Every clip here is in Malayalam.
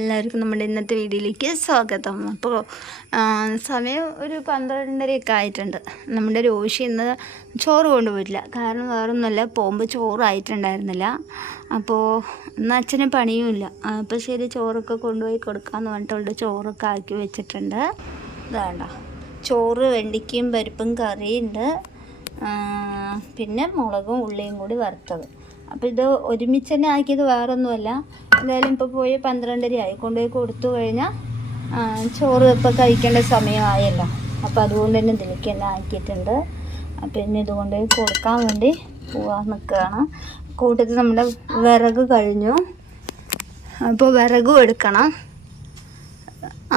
എല്ലാവർക്കും നമ്മുടെ ഇന്നത്തെ വീഡിയോയിലേക്ക് സ്വാഗതം. അപ്പോൾ സമയം ഒരു പന്ത്രണ്ടരയൊക്കെ ആയിട്ടുണ്ട്. നമ്മുടെ രോഷി ഇന്ന് ചോറ് കൊണ്ടുപോയിട്ടില്ല. കാരണം വേറൊന്നുമല്ല പോകുമ്പോൾ ചോറായിട്ടുണ്ടായിരുന്നില്ല. അപ്പോൾ ഇന്ന് അച്ഛന് പണിയുമില്ല. അപ്പോൾ ശരി ചോറൊക്കെ കൊണ്ടുപോയി കൊടുക്കാമെന്ന് പറഞ്ഞിട്ടുണ്ട് ചോറൊക്കെ ആക്കി വെച്ചിട്ടുണ്ട്. ഇതാണ്ട. ചോറ് വെണ്ടിക്കയും പരിപ്പും കറിയുണ്ട്. പിന്നെ മുളകും ഉള്ളിയും കൂടി വറുത്തത്. അപ്പോൾ ഇത് ഒരുമിച്ച് തന്നെ ആക്കിയത് വേറൊന്നുമല്ല. എന്തായാലും ഇപ്പോൾ പോയി പന്ത്രണ്ടരയായി കൊണ്ടുപോയി കൊടുത്തു കഴിഞ്ഞാൽ ചോറ് ഇപ്പോൾ കഴിക്കേണ്ട സമയമായല്ലോ. അപ്പോൾ അതുകൊണ്ട് തന്നെ ഇതിലേക്ക് തന്നെ ആക്കിയിട്ടുണ്ട്. പിന്നെ ഇനി ഇത് കൊടുക്കാൻ വേണ്ടി പോവാൻ നിൽക്കുകയാണ് കൂട്ടത്തിൽ നമ്മുടെ വിറക് കഴിഞ്ഞു. അപ്പോൾ വിറകും എടുക്കണം.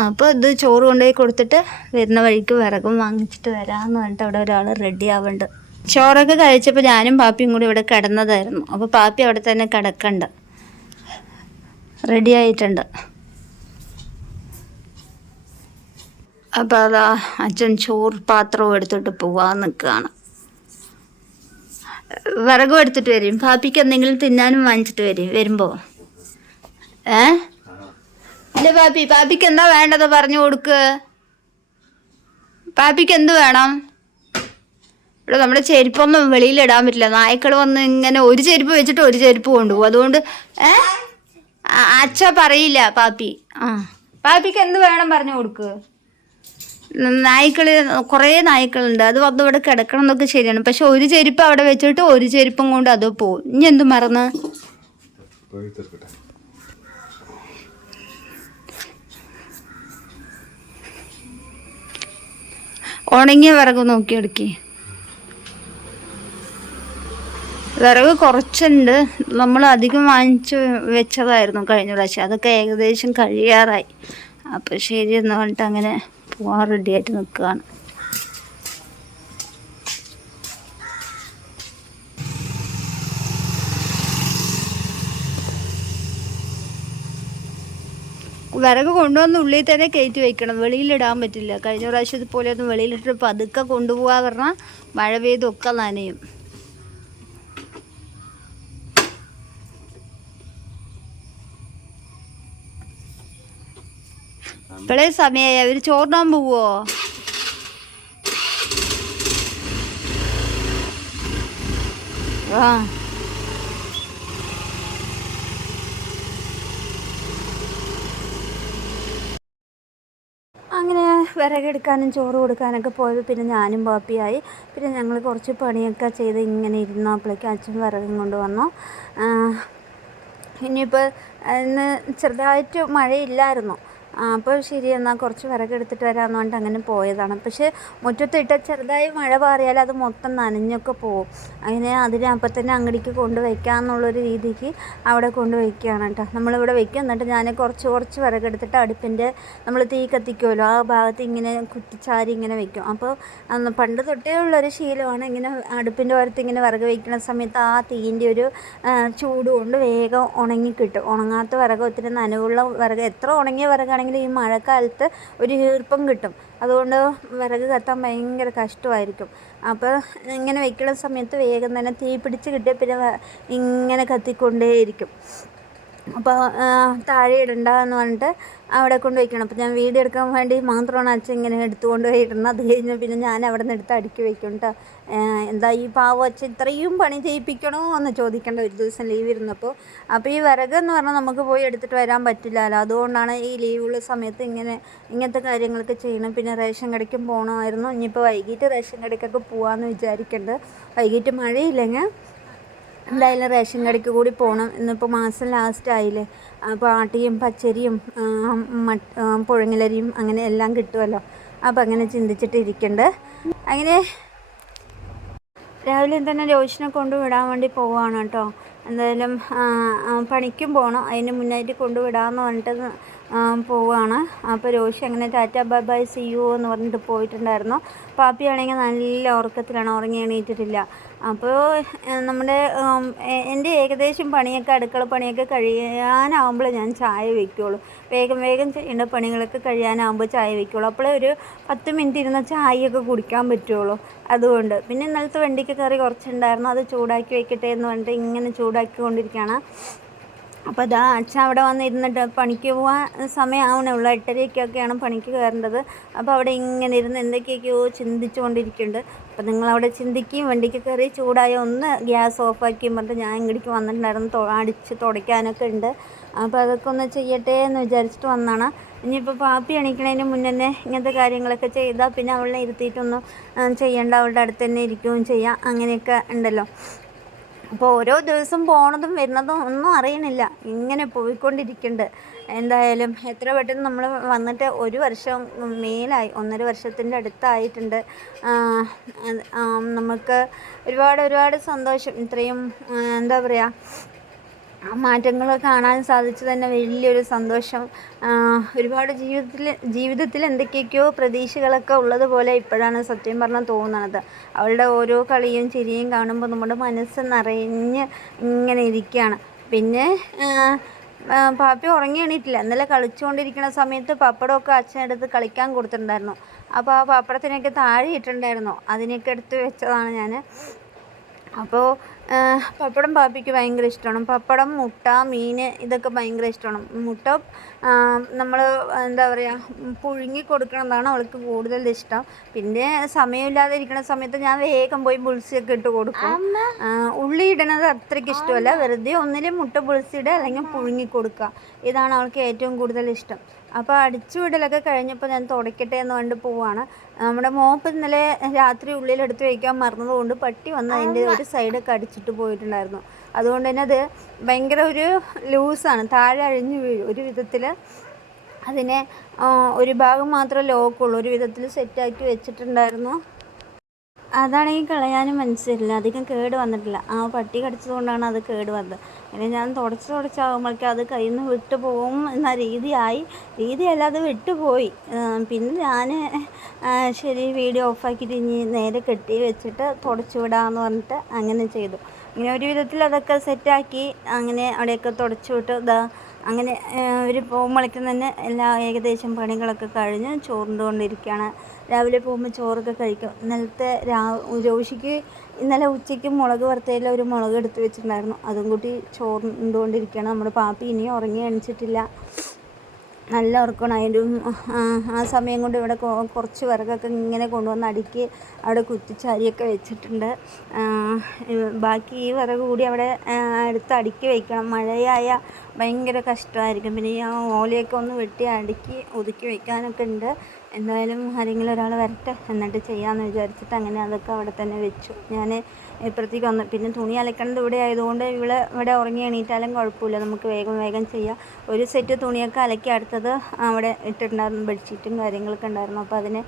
അപ്പോൾ ഇത് ചോറ് കൊണ്ടുപോയി കൊടുത്തിട്ട് വരുന്ന വഴിക്ക് വിറകും വാങ്ങിച്ചിട്ട് വരാമെന്ന് പറഞ്ഞിട്ട് അവിടെ ഒരാൾ റെഡി ആവുന്നുണ്ട് ചോറൊക്കെ കഴിച്ചപ്പോൾ ഞാനും പാപ്പിയും കൂടി ഇവിടെ കിടന്നതായിരുന്നു. അപ്പോൾ പാപ്പി അവിടെ തന്നെ കിടക്കണ്ട്. റെഡി ആയിട്ടുണ്ട്. അപ്പോൾ അതാ അച്ഛൻ ചോറ് പാത്രവും എടുത്തിട്ട് പോവാൻ നിൽക്കുകയാണ് വിറകും എടുത്തിട്ട് വരും. പാപ്പിക്ക് എന്തെങ്കിലും തിന്നാനും വാങ്ങിച്ചിട്ട് വരും. വരുമ്പോൾ ഏ? ഇല്ല പാപ്പി. പാപ്പിക്ക് എന്താ വേണ്ടത് പറഞ്ഞു കൊടുക്ക്. പാപ്പിക്ക് എന്ത് വേണം? ഇവിടെ നമ്മുടെ ചെരുപ്പൊന്നും വെളിയിൽ ഇടാൻ പറ്റില്ല. നായ്ക്കൾ വന്ന് ഇങ്ങനെ ഒരു ചെരുപ്പ് വെച്ചിട്ട് ഒരു ചെരുപ്പ് കൊണ്ടുപോകും. അതുകൊണ്ട് ഏ? അച്ഛ പറയില്ല പാപ്പി. ആ. പാപ്പിക്ക് എന്ത് വേണം പറഞ്ഞു കൊടുക്ക്. നായ്ക്കൾ കുറേ നായ്ക്കളുണ്ട്. അത് വന്ന് ഇവിടെ കിടക്കണം എന്നൊക്കെ ശരിയാണ്. പക്ഷെ ഒരു ചെരുപ്പ് അവിടെ വെച്ചിട്ട് ഒരു ചെരുപ്പും കൊണ്ട് അത് പോവും. ഇനി എന്ത് മറന്ന്? ഉണങ്ങിയ വിറക് നോക്കിയെടുക്കി വിറക് കുറച്ചുണ്ട്. നമ്മൾ അധികം വാങ്ങിച്ച് വെച്ചതായിരുന്നു കഴിഞ്ഞ പ്രാവശ്യം. അതൊക്കെ ഏകദേശം കഴിയാറായി. അപ്പോൾ ശരി എന്ന് പറഞ്ഞിട്ട് അങ്ങനെ പോകാൻ റെഡിയായിട്ട് നിൽക്കുകയാണ്. വിറക് കൊണ്ടുവന്ന് ഉള്ളിൽ തന്നെ കയറ്റി വെക്കണം. വെളിയിലിടാൻ പറ്റില്ല. കഴിഞ്ഞ പ്രാവശ്യം ഇതുപോലെ ഒന്നും വെളിയിലിട്ട് പതുക്കെ കൊണ്ടുപോകാൻ പറഞ്ഞാൽ മഴ പെയ്തൊക്കെ നനയും. ഇപ്പോഴേ സമയമായി അവർ ചോറിനാൻ പോവോ? അങ്ങനെ വിറകെടുക്കാനും ചോറ് കൊടുക്കാനൊക്കെ പോയത് പിന്നെ ഞാനും പാപ്പിയായി. പിന്നെ ഞങ്ങൾ കുറച്ച് പണിയൊക്കെ ചെയ്ത് ഇങ്ങനെ ഇരുന്നപ്പോഴേക്കും അച്ഛൻ വിറകും കൊണ്ടുവന്നു. ഇനിയിപ്പോൾ ഇന്ന് ചെറുതായിട്ട് മഴയില്ലായിരുന്നു. അപ്പോൾ ശരി എന്നാൽ കുറച്ച് വിറകെടുത്തിട്ട് വരാമെന്ന് പറഞ്ഞിട്ട് അങ്ങനെ പോയതാണ്. പക്ഷേ മുറ്റത്തിട്ട ചെറുതായി മഴ പാറിയാൽ അത് മൊത്തം നനഞ്ഞൊക്കെ പോകും അങ്ങനെ അതിനെ അപ്പം തന്നെ അങ്ങടിക്ക് കൊണ്ട് വയ്ക്കാമെന്നുള്ളൊരു രീതിക്ക് അവിടെ കൊണ്ട് വയ്ക്കുകയാണ് കേട്ടോ. നമ്മളിവിടെ വയ്ക്കും. എന്നിട്ട് ഞാൻ കുറച്ച് കുറച്ച് വിറകെടുത്തിട്ട് അടുപ്പിന്റെ നമ്മൾ തീ കത്തിക്കുമല്ലോ ആ ഭാഗത്ത് ഇങ്ങനെ കുത്തിച്ചാരി ഇങ്ങനെ വെക്കും അപ്പോൾ പണ്ട് തൊട്ടേ ഉള്ളൊരു ശീലമാണ് ഇങ്ങനെ അടുപ്പിന്റെ ഓരത്ത് ഇങ്ങനെ വിറക് വയ്ക്കുന്ന സമയത്ത് ആ തീന്റെ ഒരു ചൂട് കൊണ്ട് വേഗം ഉണങ്ങി കിട്ടും ഉണങ്ങാത്ത വിറക് ഒത്തിരി നനവുള്ള വിറക്. എത്ര ഉണങ്ങിയ വിറകാണെങ്കിലും ഈ മഴക്കാലത്ത് ഒരു ഈർപ്പം കിട്ടും. അതുകൊണ്ട് വിറക് കത്താൻ ഭയങ്കര കഷ്ടമായിരിക്കും. അപ്പോൾ ഇങ്ങനെ വെക്കുന്ന സമയത്ത് വേഗം തന്നെ തീ പിടിച്ച് കിട്ടിയാൽ പിന്നെ ഇങ്ങനെ കത്തിക്കൊണ്ടേയിരിക്കും. അപ്പോൾ താഴെ ഇടണ്ട എന്ന് പറഞ്ഞിട്ട് അവിടെ കൊണ്ട് വയ്ക്കണം അപ്പോൾ ഞാൻ വീട് എടുക്കാൻ വേണ്ടി മാത്രമാണ് അച്ഛൻ ഇങ്ങനെ എടുത്തുകൊണ്ട് പോയി ഇടുന്നത് അത് കഴിഞ്ഞ് പിന്നെ ഞാൻ അവിടെ നിന്ന് എടുത്ത് അടുക്കി വയ്ക്കും കേട്ടോ എന്താ ഈ പാവം അച്ഛൻ ഇത്രയും പണി ചെയ്യിപ്പിക്കണോ എന്ന് ചോദിക്കേണ്ട ഒരു ദിവസം ലീവ് ഇരുന്നപ്പോൾ അപ്പോൾ ഈ വിറക് എന്ന് പറഞ്ഞാൽ നമുക്ക് പോയി എടുത്തിട്ട് വരാൻ പറ്റില്ലല്ലോ. അതുകൊണ്ടാണ് ഈ ലീവുള്ള സമയത്ത് ഇങ്ങനെ ഇങ്ങനത്തെ കാര്യങ്ങളൊക്കെ ചെയ്യണം. പിന്നെ റേഷൻ കടയ്ക്കും പോകണമായിരുന്നു ഇനിയിപ്പോൾ വൈകിട്ട് റേഷൻ കടയ്ക്കൊക്കെ പോകാമെന്ന് വിചാരിക്കുന്നുണ്ട് വൈകിട്ട് മഴയില്ലെങ്കിൽ എന്തായാലും റേഷൻ കടയ്ക്ക് കൂടി പോകണം ഇന്നിപ്പോൾ മാസം ലാസ്റ്റ് ആയില്ലേ. അപ്പോൾ ആട്ടിയും പച്ചരിയും മട്ട് അങ്ങനെ എല്ലാം കിട്ടുമല്ലോ അപ്പോൾ അങ്ങനെ ചിന്തിച്ചിട്ട് ഇരിക്കണ്ട്. അങ്ങനെ രാവിലെ തന്നെ രോഷിനെ കൊണ്ടുവിടാൻ വേണ്ടി പോവുകയാണ് കേട്ടോ. എന്തായാലും പണിക്കും പോകണം അതിന് മുന്നായിട്ട് കൊണ്ടുവിടാമെന്ന് പറഞ്ഞിട്ട് പോവുകയാണ് അപ്പോൾ രോഷി അങ്ങനെ tata bye bye see you എന്ന് പറഞ്ഞിട്ട് പോയിട്ടുണ്ടായിരുന്നു. പാപ്പിയാണെങ്കിൽ നല്ല ഉറക്കത്തിലാണ് ഉറങ്ങി എണീറ്റിട്ടില്ല. അപ്പോൾ നമ്മുടെ എന്റെ ഏകദേശം പണിയൊക്കെ അടുക്കള പണിയൊക്കെ കഴിയാനാവുമ്പോൾ ഞാൻ ചായ വയ്ക്കുള്ളൂ വേഗം വേഗം ചെയ്യേണ്ട പണികളൊക്കെ കഴിയാനാവുമ്പോൾ ചായ വയ്ക്കുള്ളൂ അപ്പോൾ ഒരു പത്ത് മിനിറ്റ് ഇരുന്ന ചായയൊക്കെ കുടിക്കാൻ പറ്റുള്ളൂ. അതുകൊണ്ട്. പിന്നെ ഇന്നലത്തെ വെണ്ടിക്ക കറി കുറച്ചുണ്ടായിരുന്നു. അത് ചൂടാക്കി വെക്കട്ടെ എന്ന് പറഞ്ഞിട്ട് ഇങ്ങനെ ചൂടാക്കിക്കൊണ്ടിരിക്കുകയാണ്. അപ്പോൾ ഇതാ അച്ഛൻ അവിടെ വന്നിരുന്നിട്ട് പണിക്ക് പോകാൻ സമയമാവണേ ഉള്ളൂ. എട്ടരയ്ക്കൊക്കെയാണ് പണിക്ക് കയറേണ്ടത്. അപ്പോൾ അവിടെ ഇങ്ങനെ ഇരുന്ന് എന്തൊക്കെയൊക്കെയോ ചിന്തിച്ചുകൊണ്ടിരിക്കുന്നുണ്ട്. അപ്പോൾ നിങ്ങളവിടെ ചിന്തിക്കുകയും വണ്ടിക്ക് കയറി ചൂടായ ഒന്ന് ഗ്യാസ് ഓഫാക്കിയും പറഞ്ഞിട്ട് ഞാൻ ഇങ്ങോട്ടേക്ക് വന്നിട്ടുണ്ടായിരുന്നു. അടിച്ച് തുടയ്ക്കാനൊക്കെ ഉണ്ട്. അപ്പോൾ അതൊക്കെ ഒന്ന് ചെയ്യട്ടെ എന്ന് വിചാരിച്ചിട്ട് വന്നതാണ്. ഇനിയിപ്പോൾ പാപ്പി എണീക്കണതിന് മുന്നേ ഇങ്ങനത്തെ കാര്യങ്ങളൊക്കെ ചെയ്താൽ പിന്നെ അവളെ ഇരുത്തിയിട്ടൊന്നും ചെയ്യണ്ട. അവളുടെ അടുത്ത് തന്നെ ഇരിക്കുകയും ചെയ്യാം. അങ്ങനെയൊക്കെ ഉണ്ടല്ലോ. അപ്പോൾ ഓരോ ദിവസം പോണതും വരുന്നതും ഒന്നും അറിയണില്ല. ഇങ്ങനെ പോയിക്കൊണ്ടിരിക്കുന്നുണ്ട് എന്തായാലും എത്ര പെട്ടെന്ന് നമ്മൾ വന്നിട്ട് ഒരു വർഷം മേലായി ഒന്നര വർഷത്തിന്റെ അടുത്തായിട്ടുണ്ട്. നമുക്ക് ഒരുപാട് ഒരുപാട് സന്തോഷം. ഇത്രയും എന്താ പറയുക ആ മാറ്റങ്ങൾ കാണാൻ സാധിച്ചു തന്നെ വലിയൊരു സന്തോഷം. ഒരുപാട് ജീവിതത്തിൽ ജീവിതത്തിൽ എന്തൊക്കെയൊക്കെയോ പ്രതീക്ഷകളൊക്കെ ഉള്ളതുപോലെ ഇപ്പോഴാണ് സത്യം പറഞ്ഞാൽ തോന്നുന്നത്. അവളുടെ ഓരോ കളിയും ചിരിയും കാണുമ്പോൾ നമ്മുടെ മനസ്സ് നിറഞ്ഞ് ഇങ്ങനെ ഇരിക്കുകയാണ് പിന്നെ പാപ്പി ഉറങ്ങി ഇന്നലെ കളിച്ചുകൊണ്ടിരിക്കുന്ന സമയത്ത് പപ്പടമൊക്കെ അച്ഛനെടുത്ത് കളിക്കാൻ കൊടുത്തിട്ടുണ്ടായിരുന്നു. അപ്പോൾ ആ പപ്പടത്തിനൊക്കെ താഴെ ഇട്ടിട്ടുണ്ടായിരുന്നു. അതിനൊക്കെ എടുത്ത് വെച്ചതാണ് ഞാൻ അപ്പോൾ പപ്പടം പാപ്പിക്ക് ഭയങ്കര ഇഷ്ടമാണ്. പപ്പടം മുട്ട മീൻ ഇതൊക്കെ ഭയങ്കര ഇഷ്ടമാണ്. മുട്ട നമ്മൾ എന്താ പറയുക പുഴുങ്ങി കൊടുക്കണതാണ് അവൾക്ക് കൂടുതൽ ഇഷ്ടം. പിന്നെ സമയമില്ലാതെ ഇരിക്കുന്ന സമയത്ത് ഞാൻ വേഗം പോയി ബുൾസിയൊക്കെ ഇട്ട് കൊടുക്കും. ഉള്ളി ഇടണത് അത്രയ്ക്ക് ഇഷ്ടമല്ല. വെറുതെ ഒന്നിലും മുട്ട ബുൾസിയുടെ അല്ലെങ്കിൽ പുഴുങ്ങി കൊടുക്കുക. ഇതാണ് അവൾക്ക് ഏറ്റവും കൂടുതൽ ഇഷ്ടം. അപ്പോൾ അടിച്ചുവിടലൊക്കെ കഴിഞ്ഞപ്പോൾ ഞാൻ തുടയ്ക്കട്ടെ എന്ന് കണ്ട് പോവാണ്. നമ്മുടെ മോപ്പ് ഇന്നലെ രാത്രി ഉള്ളിൽ ഉള്ളിലെടുത്ത് വയ്ക്കാൻ മറന്നതുകൊണ്ട് പട്ടി വന്ന് അതിന്റെ ഒരു സൈഡൊക്കെ അടിച്ചിട്ട് പോയിട്ടുണ്ടായിരുന്നു. അതുകൊണ്ട് തന്നെ അത് ഭയങ്കര ഒരു ലൂസാണ് താഴെ അഴിഞ്ഞു വീഴും ഒരു വിധത്തിൽ അതിനെ ഒരു ഭാഗം മാത്രമേ ലോക്കുള്ളൂ ഒരു വിധത്തിൽ സെറ്റാക്കി വെച്ചിട്ടുണ്ടായിരുന്നു. അതാണെങ്കിൽ കളയാനും മനസ്സിലില്ല അധികം കേട് വന്നിട്ടില്ല. ആ പട്ടി കടിച്ചതുകൊണ്ടാണ് അത് കേട് വന്നത്. പിന്നെ ഞാൻ തുടച്ച് തുടച്ചാകുമ്പോഴേക്കും അത് കയ്യിൽ നിന്ന് വിട്ടു പോകും എന്ന രീതിയായി. രീതിയല്ല അത് വിട്ടുപോയി പിന്നെ ഞാൻ ശരി വീഡിയോ ഓഫാക്കിയിട്ട് ഇനി നേരെ കെട്ടി വെച്ചിട്ട് തുടച്ചു വിടാമെന്ന് പറഞ്ഞിട്ട് അങ്ങനെ ചെയ്തു. ഇങ്ങനെ ഒരു വിധത്തിൽ അതൊക്കെ സെറ്റാക്കി അങ്ങനെ അവിടെയൊക്കെ തുടച്ചു വിട്ട് ഇതാ അങ്ങനെ ഒരു പോകുമ്പോഴേക്കും തന്നെ എല്ലാ ഏകദേശം പണികളൊക്കെ കഴിഞ്ഞ് ചോറുണ്ടുകൊണ്ടിരിക്കുകയാണ് രാവിലെ പോകുമ്പോൾ ചോറൊക്കെ കഴിക്കും. ഇന്നലത്തെ രാ രോഷിക്ക് ഇന്നലെ ഉച്ചയ്ക്ക് മുളക് വറുത്തതിൽ ഒരു മുളക് എടുത്ത് വെച്ചിട്ടുണ്ടായിരുന്നു. അതും കൂട്ടി ചോറുണ്ടുകൊണ്ടിരിക്കുകയാണ് നമ്മുടെ പാപ്പി ഇനിയും ഉറങ്ങി എണിച്ചിട്ടില്ല. നല്ല ഉറക്കണം അതിന്റെ ആ സമയം കൊണ്ട് ഇവിടെ കുറച്ച് വിറകൊക്കെ ഇങ്ങനെ കൊണ്ടുവന്ന് അടുക്കി അവിടെ കുത്തിച്ചാരിയൊക്കെ വെച്ചിട്ടുണ്ട്. ബാക്കി ഈ വിറക് കൂടി അവിടെ എടുത്ത് അടുക്കി വയ്ക്കണം മഴയായ ഭയങ്കര കഷ്ടമായിരിക്കും. പിന്നെ ഈ ആ ഓലയൊക്കെ ഒന്ന് വെട്ടി അടുക്കി ഒതുക്കി വയ്ക്കാനൊക്കെ ഉണ്ട്. എന്തായാലും ആരെങ്കിലും ഒരാൾ വരട്ടെ എന്നിട്ട് ചെയ്യാമെന്ന് വിചാരിച്ചിട്ട് അങ്ങനെ അതൊക്കെ അവിടെ തന്നെ വെച്ചു. ഞാൻ ഇപ്പുറത്തേക്ക് വന്നു പിന്നെ തുണി അലക്കേണ്ടത് ഇവിടെ ആയതുകൊണ്ട് ഇവിടെ ഇവിടെ ഉറങ്ങി എണീറ്റാലും കുഴപ്പമില്ല. നമുക്ക് വേഗം വേഗം ചെയ്യാം. ഒരു സെറ്റ് തുണിയൊക്കെ അലക്കി അടുത്തത് അവിടെ ഇട്ടിട്ടുണ്ടായിരുന്നു ബെഡ്ഷീറ്റും കാര്യങ്ങളൊക്കെ ഉണ്ടായിരുന്നു. അപ്പോൾ അതിനെ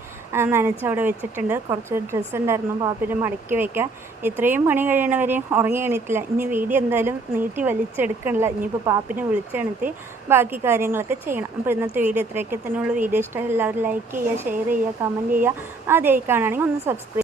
നനച്ച് അവിടെ വെച്ചിട്ടുണ്ട്. കുറച്ച് ഡ്രസ്സ് ഉണ്ടായിരുന്നു. പാപ്പിന് മടക്കി വയ്ക്കാം ഇത്രയും പണി കഴിയണവരെയും ഉറങ്ങി എണീറ്റില്ല. ഇനി വീഡിയോ എന്തായാലും നീട്ടി വലിച്ചെടുക്കണില്ല. ഇനിയിപ്പോൾ പാപ്പിനെ വിളിച്ചെണുത്തി ബാക്കി കാര്യങ്ങളൊക്കെ ചെയ്യണം. അപ്പോൾ ഇന്നത്തെ വീഡിയോ ഇത്രയൊക്കെ തന്നെയുള്ള വീഡിയോ ഇഷ്ടമായി എല്ലാവരും ലൈക്ക് ചെയ്യുക ഷെയർ ചെയ്യുക കമന്റ് ചെയ്യുക. ആദ്യമായി കാണുകയാണെങ്കിൽ ഒന്ന് സബ്സ്ക്രൈബ്